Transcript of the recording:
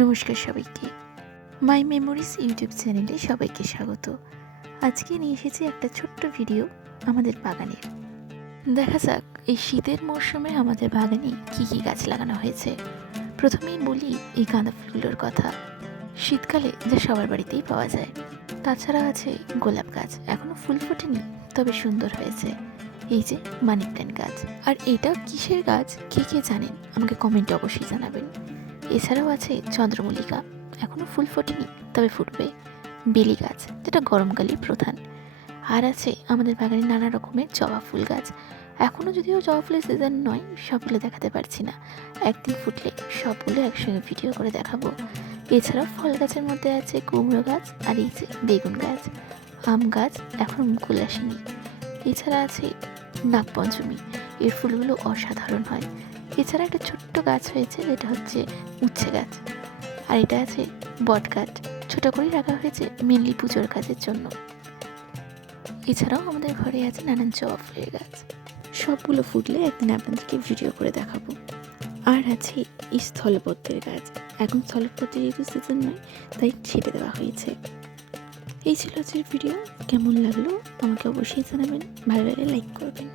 নমস্কার সবাইকে। মাই memories YouTube চ্যানেলে সবাইকে স্বাগত। আজকে নিয়ে এসেছি একটা ছোট্ট ভিডিও আমাদের বাগানের। দেখা যাক এই শীতের মরশুমে আমাদের বাগানে কী কী গাছ লাগানো হয়েছে। প্রথমেই বলি এই গাঁদা ফুলগুলোর কথা। শীতকালে যা সবার বাড়িতেই পাওয়া যায়। তাছাড়া আছে গোলাপ গাছ, এখনও ফুল ফোটেনি তবে সুন্দর হয়েছে। এই যে মানি প্ল্যান্ট গাছ। আর এটা কিসের গাছ কে কে জানেন আমাকে কমেন্টে অবশ্যই জানাবেন। এছাড়াও আছে চন্দ্রমল্লিকা, এখনও ফুল ফোটেনি তবে ফুটবে। বেলি গাছ, যেটা গরমকালেই প্রধান। আর আছে আমাদের বাগানে নানা রকমের জবা ফুল গাছ। এখনও যদিও জবা ফুলের সিজন নয়, সবগুলো দেখাতে পারছি না। একদিন ফুটলে সবগুলো একসঙ্গে ভিডিও করে দেখাবো। এছাড়াও ফল গাছের মধ্যে আছে কুমড়ো গাছ আর এই যে বেগুন গাছ। আম গাছ এখনও মুকুল আসেনি। এছাড়া আছে নাগপঞ্চমী, এর ফুলগুলো অসাধারণ হয়। এছাড়া একটা ছোট্ট গাছ হয়েছে যেটা হচ্ছে উচ্ছে গাছ। আর এটা আছে বট গাছ, ছোট করেই রাখা হয়েছে মেনলি পুজোর কাজের জন্য। এছাড়াও আমাদের ঘরে আছে নানান জবা ফুলের গাছ। সবগুলো ফুটলে একদিন আপনাদেরকে ভিডিও করে দেখাবো। আর আছে এই স্থলপদ্মের গাছ। এখন স্থলপদ্মের যেহেতু সিজন নয়, তাই ছেটে দেওয়া হয়েছে। এই ছিল আজকের ভিডিও। কেমন লাগলো আমাকে অবশ্যই জানাবেন, ভালো লাগলে লাইক করবেন।